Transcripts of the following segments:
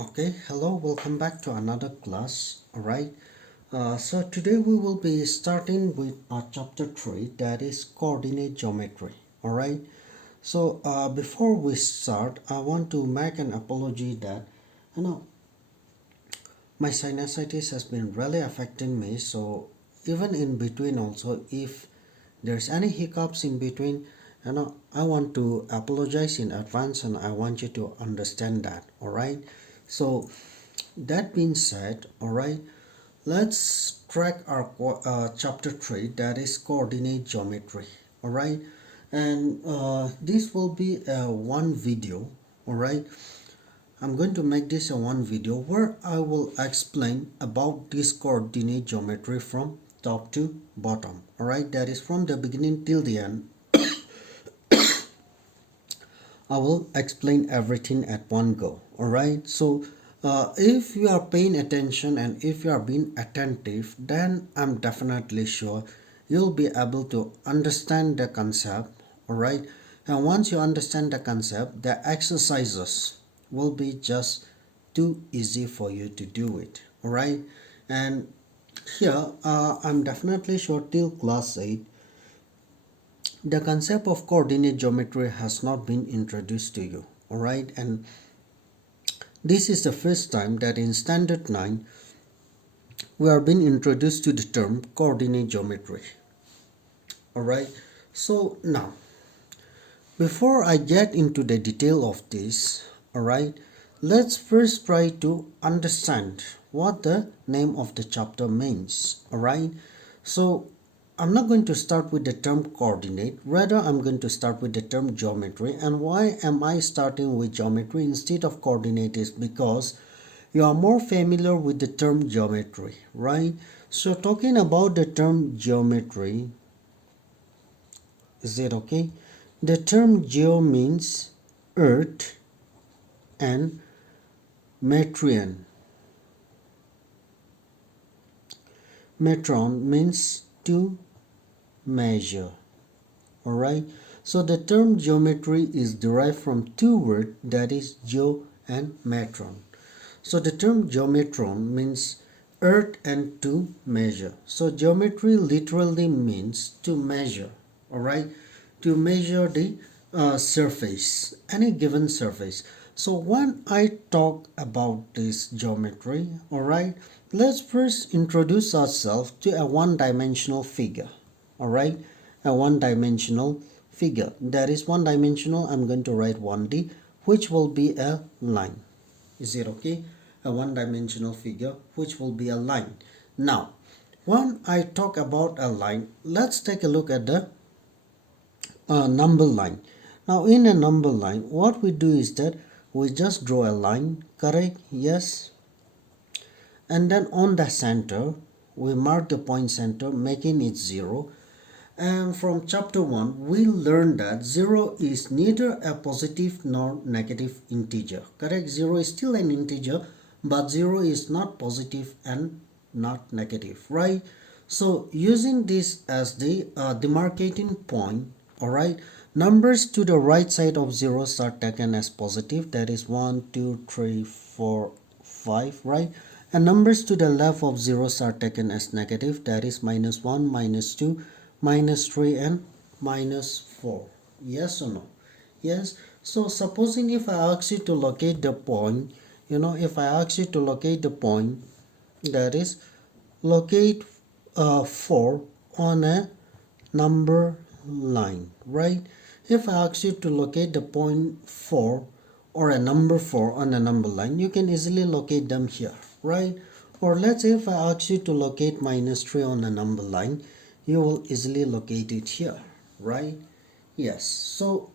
Okay, hello, welcome back to another class. All right. So today we will be starting with chapter 3, that is coordinate geometry. All right. So before we start, I want to make an apology that you know my sinusitis has been really affecting me. So even in between, also if there's any hiccups in between, I want to apologize in advance, and I want you to understand that. All right. So that being said, all right, let's track our chapter 3, that is coordinate geometry. All right, and this will be a one video. All right, I'm going to make this a one video where I will explain about this coordinate geometry from top to bottom. All right, that is from the beginning till the end. I will explain everything at one go. All right. So if you are paying attention and if you are being attentive, then I'm definitely sure you'll be able to understand the concept. All right. And once you understand the concept, the exercises will be just too easy for you to do it. All right. And here I'm definitely sure till class 8 the concept of coordinate geometry has not been introduced to you. All right, and this is the first time that in standard 9 we are being introduced to the term coordinate geometry. All right, so now before I get into the detail of this, all right, let's first try to understand what the name of the chapter means. All right, so I'm not going to start with the term coordinate, rather I'm going to start with the term geometry. And why am I starting with geometry instead of coordinate is because you are more familiar with the term geometry, right? So talking about the term geometry, is it okay? The term geo means earth and metrian. Metron means to measure. All right, so the term geometry is derived from two words, that is geo and metron. So the term geometron means earth and to measure. So geometry literally means to measure. All right, to measure the surface, any given surface. So when I talk about this geometry, all right, let's first introduce ourselves to a one-dimensional figure. All right, a one-dimensional figure, that is one dimensional. I'm going to write 1D, which will be a line. Is it okay? A one-dimensional figure which will be a line. Now when I talk about a line, let's take a look at the number line. Now in a number line, what we do is that we just draw a line, correct? Yes. And then on the center we mark the point center, making it 0. And from chapter 1 we learned that 0 is neither a positive nor negative integer, correct? 0 is still an integer, but 0 is not positive and not negative, right? So using this as the demarcating point, all right, numbers to the right side of zeros are taken as positive, that is 1 2 3 4 5, right? And numbers to the left of zeros are taken as negative, that is -1 -2 -3 and -4. Yes or no? Yes. So supposing if I ask you to locate the point, if I ask you to locate the point, that is locate 4 on a number line, right? If I ask you to locate the point 4 or a number 4 on a number line, you can easily locate them here, right? Or let's say if I ask you to locate -3 on a number line, you will easily locate it here, right? Yes. So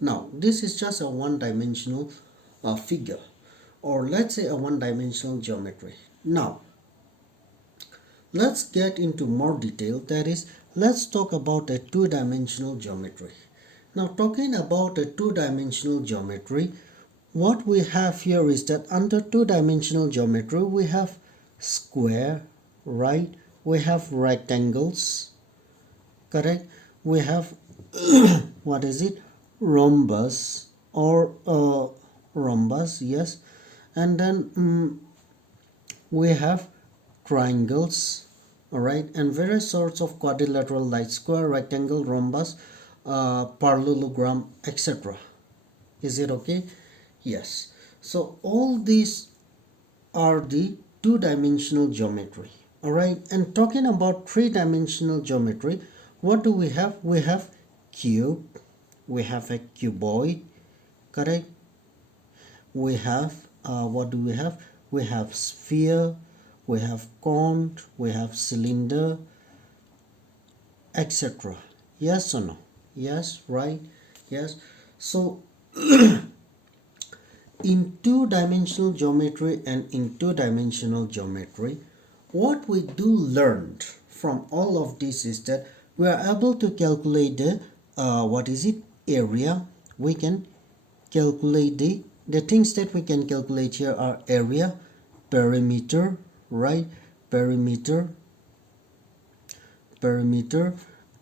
now this is just a one-dimensional figure, or let's say a one-dimensional geometry. Now let's get into more detail, that is let's talk about a two-dimensional geometry. Now talking about a two-dimensional geometry, what we have here is that under two-dimensional geometry we have square, right? We have rectangles, correct? We have what is it, rhombus, or rhombus, yes. And then we have triangles, all right, and various sorts of quadrilateral like square, rectangle, rhombus, parallelogram, etc. Is it okay? Yes. So all these are the two-dimensional geometry, all right. And talking about three-dimensional geometry, what do we have? We have cube, we have a cuboid, correct. We have what do we have? We have sphere, we have cone, we have cylinder, etc. Yes or no? Yes, right? Yes. So in two-dimensional geometry and in two-dimensional geometry, what we do learn from all of this is that we are able to calculate the what is it, area. We can calculate the things that we can calculate here are area, perimeter, right, perimeter,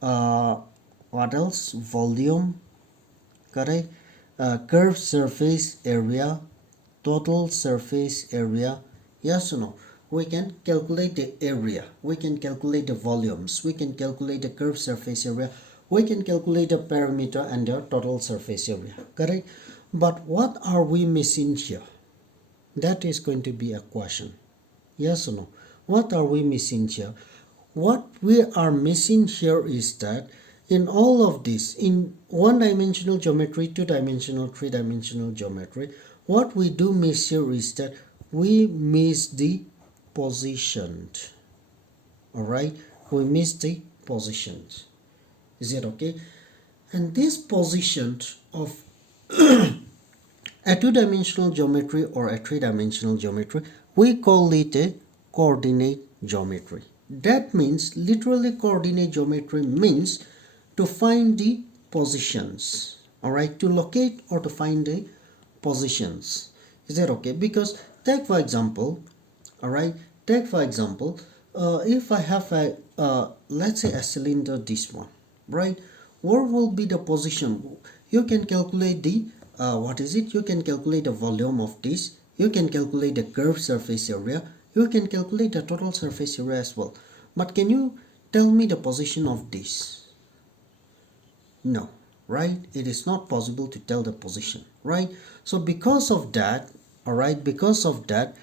what else, volume, correct, curved surface area, total surface area. Yes or no? We can calculate the area, we can calculate the volumes, we can calculate the curved surface area, we can calculate the perimeter and the total surface area, correct. But what are we missing here? That is going to be a question. Yes or no? What are we missing here? What we are missing here is that in all of this, in one-dimensional geometry, two-dimensional, three-dimensional geometry, what we do miss here is that we miss the positions. All right, we miss the positions. Is it okay? And this position of a two-dimensional geometry or a three-dimensional geometry, we call it a coordinate geometry. That means literally coordinate geometry means to find the positions, all right, to locate or to find the positions. Is that okay? Because take for example, all right, take for example, if I have a let's say a cylinder, this one, right, where will be the position? You can calculate the what is it, you can calculate the volume of this, you can calculate the curved surface area, you can calculate the total surface area as well. But can you tell me the position of this? No, right? It is not possible to tell the position, right? So because of that, all right, because of that,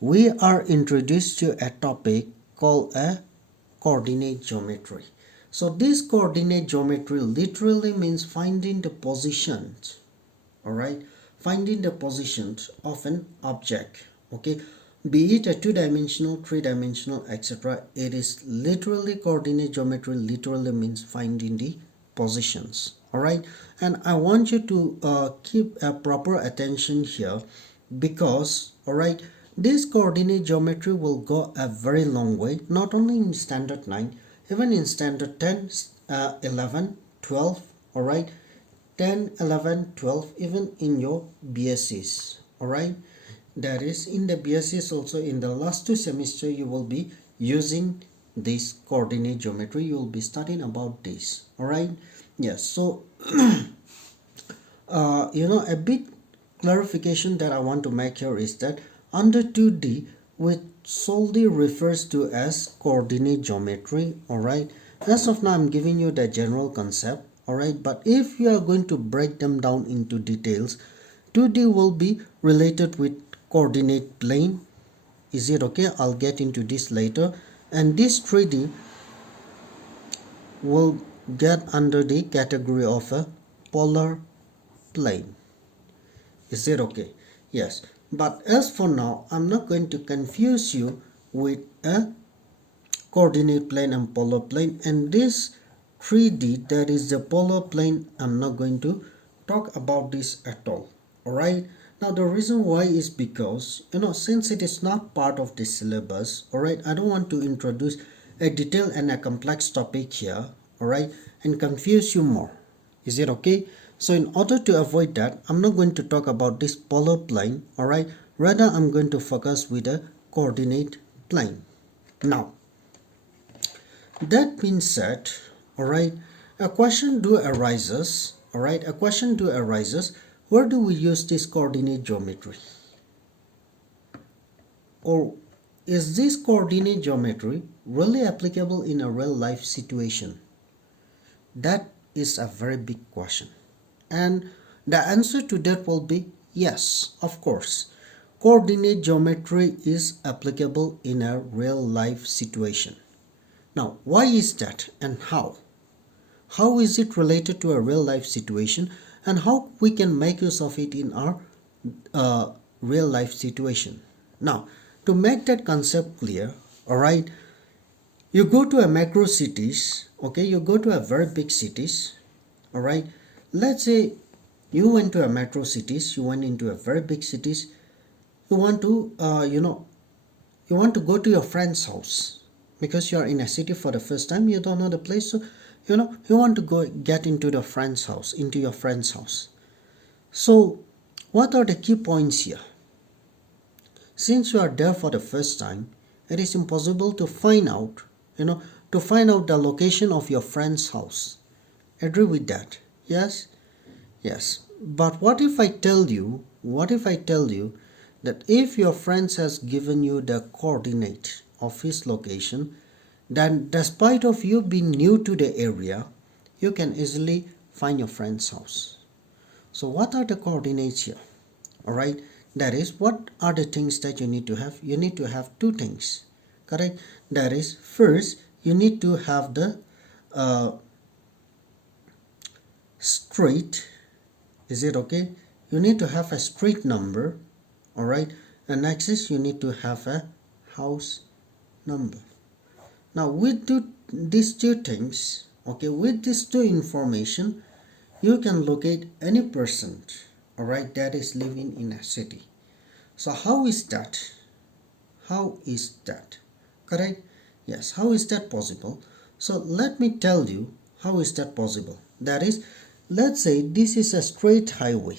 we are introduced to a topic called a coordinate geometry. So this coordinate geometry literally means finding the positions, all right, finding the positions of an object, okay, be it a two-dimensional, three-dimensional, etc. It is literally coordinate geometry literally means finding the positions, all right. And I want you to keep a proper attention here, because all right, this coordinate geometry will go a very long way, not only in standard 9, even in standard 10, 11, 12, all right, 10, 11, 12, even in your BScs, all right. That is in the BScs also, in the last 2 semesters you will be using this coordinate geometry, you will be studying about this, all right. Yes, so a bit clarification that I want to make here is that under 2D, which solely refers to as coordinate geometry, all right. As of now, I'm giving you the general concept, all right. But if you are going to break them down into details, 2D will be related with coordinate plane. Is it okay? I'll get into this later. And this 3D will get under the category of a polar plane. Is it okay? Yes. But as for now, I'm not going to confuse you with a coordinate plane and polar plane. And this 3D, that is the polar plane, I'm not going to talk about this at all. Alright. Now the reason why is because, since it is not part of the syllabus, alright, I don't want to introduce a detailed and a complex topic here, alright, and confuse you more. Is it okay? So in order to avoid that, I'm not going to talk about this polar plane, alright, rather I'm going to focus with a coordinate plane. Now, that being said, alright, a question do arises, alright, a question do arises, where do we use this coordinate geometry? Or is this coordinate geometry really applicable in a real life situation? That is a very big question. And the answer to that will be yes, of course. Coordinate geometry is applicable in a real life situation. Now, why is that and how? How is it related to a real life situation, and how we can make use of it in our real life situation? Now, to make that concept clear, all right, you go to a macro cities, okay, you go to a very big cities, all right. Let's say you went to a metro cities, you went into a very big cities, you want to you want to go to your friend's house because you are in a city for the first time, you don't know the place, so you want to go get into the friend's house, into your friend's house. So what are the key points here? Since you are there for the first time, it is impossible to find out the location of your friend's house. Agree with that? Yes. Yes, but what if I tell you that if your friend has given you the coordinate of his location, then despite of you being new to the area, you can easily find your friend's house. So what are the coordinates here? All right, that is, what are the things that you need to have? You need to have two things, correct? That is, first you need to have the street. Is it okay? You need to have a street number, all right, and next is you need to have a house number. Now with these two things, okay, with these two information, you can locate any person, all right, that is living in a city. So how is that? Correct? Yes, how is that possible? So let me tell you how is that possible. That is, let's say this is a straight highway,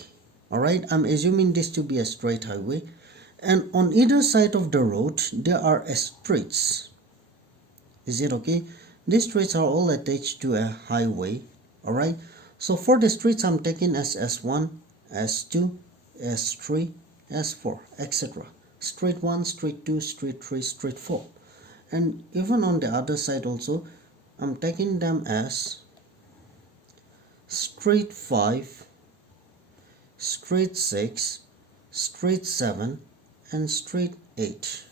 all right, I'm assuming this to be a straight highway, and on either side of the road there are streets. Is it okay? These streets are all attached to a highway, all right. So for the streets I'm taking as S1, S2, S3, S4, etc. Street 1, street 2, street 3, street 4, and even on the other side also I'm taking them as street 5, street 6, street 7, and street 8.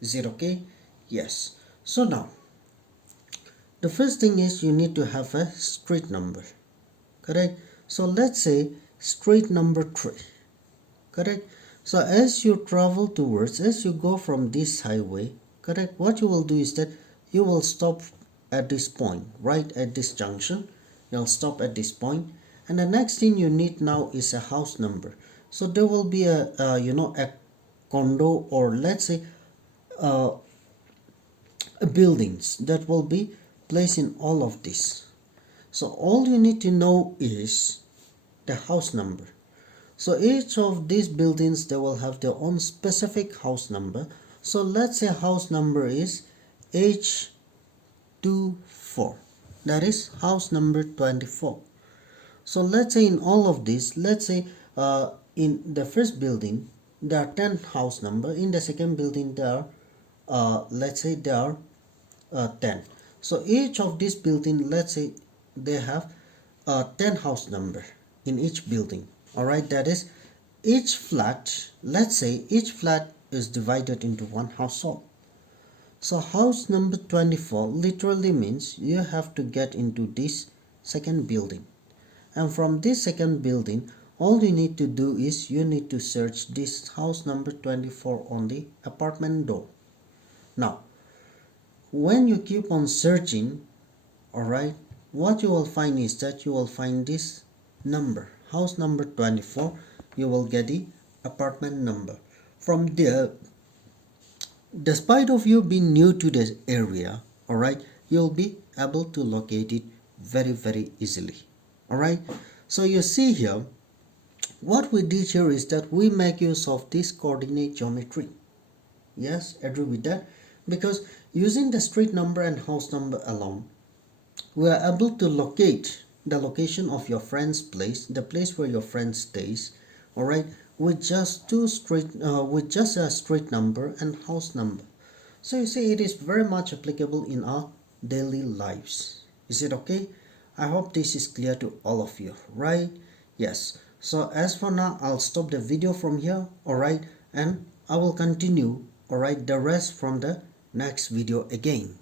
Is it okay? Yes. So now the first thing is you need to have a street number, correct? So let's say street number 3, correct? So as you travel towards, as you go from this highway, correct, what you will do is that you will stop at this point, right at this junction. You'll stop at this point, and the next thing you need now is a house number. So there will be a condo, or let's say buildings that will be placed in all of this. So all you need to know is the house number. So each of these buildings, they will have their own specific house number. So let's say house number is H24, that is house number 24. So let's say in all of this, let's say in the first building there are 10 house number, in the second building there are let's say there are 10. So each of this building, let's say they have 10 house number in each building, all right. That is, each flat, let's say each flat is divided into one household. So house number 24 literally means you have to get into this second building, and from this second building all you need to do is you need to search this house number 24 on the apartment door. Now when you keep on searching, all right, what you will find is that you will find this number, house number 24. You will get the apartment number. From there, despite of you being new to this area, all right, you'll be able to locate it very easily, all right. So you see here, what we did here is that we make use of this coordinate geometry. Yes, agree with that? Because using the street number and house number alone, we are able to locate, the location of your friend's place, the place where your friend stays, all right, with just with just a street number and house number. So you see, it is very much applicable in our daily lives. Is it okay? I hope this is clear to all of you, right? Yes. So as for now, I'll stop the video from here, all right, and I will continue, all right, the rest from the next video again.